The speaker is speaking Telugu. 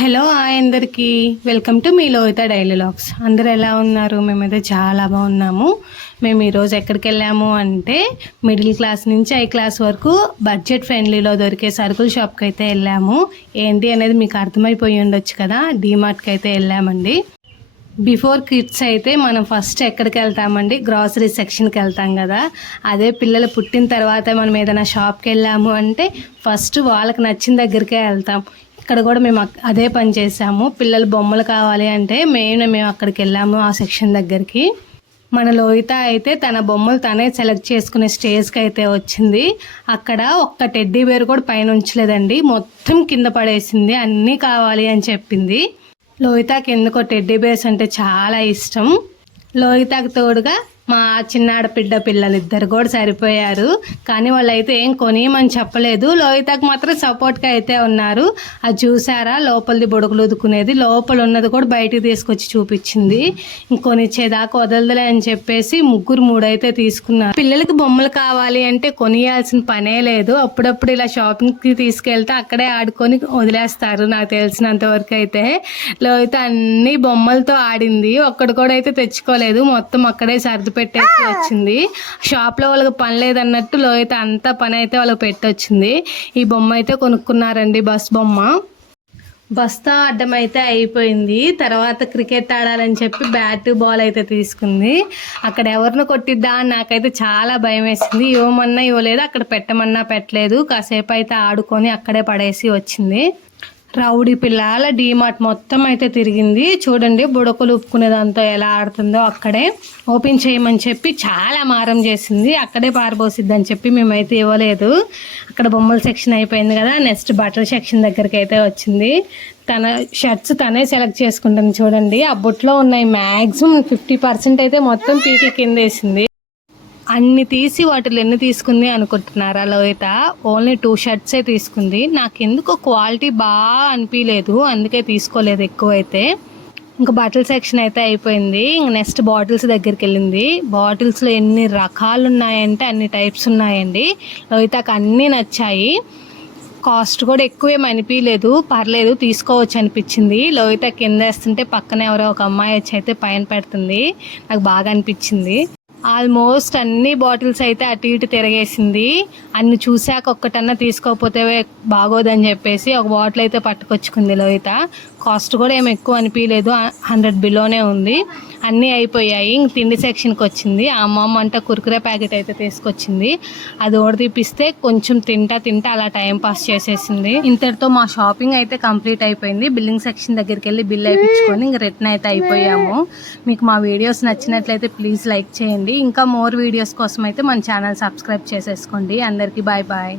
హలో అందరికీ వెల్కమ్ టు మీ లోహిత డైలీ లాగ్స్. అందరూ ఎలా ఉన్నారు? మేమైతే చాలా బాగున్నాము. మేము ఈరోజు ఎక్కడికి వెళ్ళాము అంటే మిడిల్ క్లాస్ నుంచి హై క్లాస్ వరకు బడ్జెట్ ఫ్రెండ్లీలో దొరికే సరుకుల షాప్కి అయితే వెళ్ళాము. ఏంటి అనేది మీకు అర్థమైపోయి ఉండొచ్చు కదా. డీమార్ట్కి అయితే వెళ్ళామండి. బిఫోర్ కిడ్స్ అయితే మనం ఫస్ట్ ఎక్కడికి వెళ్తామండి, గ్రాసరీ సెక్షన్కి వెళ్తాం కదా. అదే పిల్లలు పుట్టిన తర్వాత మనం ఏదైనా షాప్కి వెళ్ళాము అంటే ఫస్ట్ వాళ్ళకి నచ్చిన దగ్గరికే వెళ్తాం. ఇక్కడ కూడా మేము అదే పని చేసాము. పిల్లలు బొమ్మలు కావాలి అంటే మేము అక్కడికి వెళ్ళాము, ఆ సెక్షన్ దగ్గరికి. మన లోహిత అయితే తన బొమ్మలు తనే సెలెక్ట్ చేసుకునే స్టేజ్కి అయితే వచ్చింది. అక్కడ ఒక్క టెడ్డీ బేర్ కూడా పైన ఉంచలేదండి, మొత్తం కింద పడేసింది. అన్నీ కావాలి అని చెప్పింది. లోహితకి ఎందుకో టెడ్డీ బేర్స్ అంటే చాలా ఇష్టం. లోహితకు తోడుగా మా చిన్నాడపిడ్డ పిల్లలు ఇద్దరు కూడా సరిపోయారు. కానీ వాళ్ళైతే ఏం కొనియమని చెప్పలేదు. లోహితకు మాత్రం సపోర్ట్గా అయితే ఉన్నారు. అది చూసారా, లోపలిది బుడగలు ఉదుకునేది, లోపల ఉన్నది కూడా బయటికి తీసుకొచ్చి చూపించింది. ఇంకొనిచ్చేదాకా వదలదులే అని చెప్పేసి మూడు అయితే తీసుకున్నారు. పిల్లలకి బొమ్మలు కావాలి అంటే కొనియాల్సిన పనే లేదు. అప్పుడప్పుడు ఇలా షాపింగ్కి తీసుకెళ్తే అక్కడే ఆడుకొని వదిలేస్తారు. నాకు తెలిసినంత వరకు అయితే లోహిత అన్ని బొమ్మలతో ఆడింది. ఒక్కడు కూడా అయితే తెచ్చుకోలేదు, మొత్తం అక్కడే సర్ది పెట్టేసి వచ్చింది. షాప్లో వాళ్ళకి పని లేదన్నట్టు లోహిత అంతా పని అయితే వాళ్ళకి పెట్టొచ్చింది. ఈ బొమ్మ అయితే కొనుక్కున్నారండి, బస్ బొమ్మ. బస్తా అడ్డం అయితే అయిపోయింది. తర్వాత క్రికెట్ ఆడాలని చెప్పి బ్యాట్ బాల్ అయితే తీసుకుంది. అక్కడ ఎవరిని కొట్టిద్దా అని నాకైతే చాలా భయం వేసింది. ఇవ్వమన్నా ఇవ్వలేదు, అక్కడ పెట్టమన్నా పెట్టలేదు. కాసేపు అయితే ఆడుకొని అక్కడే పడేసి వచ్చింది. రౌడీ పిల్లల డీమార్ట్ మొత్తం అయితే తిరిగింది. చూడండి బుడకలు ఉప్పుకునేదంతా ఎలా ఆడుతుందో. అక్కడే ఓపెన్ చేయమని చెప్పి చాలా మారం చేసింది. అక్కడే పారబోసిద్దని చెప్పి మేమైతే ఇవ్వలేదు. అక్కడ బొమ్మల సెక్షన్ అయిపోయింది కదా, నెక్స్ట్ బట్టల సెక్షన్ దగ్గరికి అయితే వచ్చింది. తన షర్ట్స్ తనే సెలెక్ట్ చేసుకుంటుంది. చూడండి ఆ బుట్లో ఉన్నాయి మ్యాక్సిమం 50% అయితే మొత్తం పీకి కింద వేసింది. అన్ని తీసి వాటిలో ఎన్ని తీసుకుంది అనుకుంటున్నారా? లోహిత ఓన్లీ 2 షర్ట్సే తీసుకుంది. నాకు ఎందుకో క్వాలిటీ బాగా అనిపించలేదు, అందుకే తీసుకోలేదు ఎక్కువైతే. ఇంకా బట్టల సెక్షన్ అయితే అయిపోయింది. ఇంక నెక్స్ట్ బాటిల్స్ దగ్గరికి వెళ్ళింది. బాటిల్స్లో ఎన్ని రకాలు ఉన్నాయంటే అన్ని టైప్స్ ఉన్నాయండి. లోహితకు అన్నీ నచ్చాయి. కాస్ట్ కూడా ఎక్కువేం అనిపించలేదు, పర్లేదు తీసుకోవచ్చు అనిపించింది. లోహిత కింద వేస్తుంటే పక్కన ఎవరో ఒక అమ్మాయి వచ్చి అయితే పైన పెడుతుంది. నాకు బాగా అనిపించింది. ఆల్మోస్ట్ అన్ని బాటిల్స్ అయితే అటు ఇటు తిరగేసింది. అన్ని చూశాక ఒక్కటన్నా తీసుకోకపోతే బాగోదని చెప్పేసి ఒక బాటిల్ అయితే పట్టుకొచ్చుకుంది లోహిత. కాస్ట్ కూడా ఏమి ఎక్కువ అనిపించలేదు, 100 బిలోనే ఉంది. అన్నీ అయిపోయాయి. ఇంక తిండి సెక్షన్కి వచ్చింది. ఆ అమ్మమ్మ అంట కుర్కురే ప్యాకెట్ అయితే తీసుకొచ్చింది. అది ఓడదీపిస్తే కొంచెం తింటా అలా టైం పాస్ చేసేసింది. ఇంతటితో మా షాపింగ్ అయితే కంప్లీట్ అయిపోయింది. బిల్లింగ్ సెక్షన్ దగ్గరికి వెళ్ళి బిల్ అయిపించుకొని ఇంక రిటర్న్ అయితే అయిపోయాము. మీకు మా వీడియోస్ నచ్చినట్లయితే ప్లీజ్ లైక్ చేయండి. ఇంకా మోర్ వీడియోస్ కోసం అయితే మన ఛానల్ సబ్స్క్రైబ్ చేసేసుకోండి. అందరికీ బాయ్ బాయ్.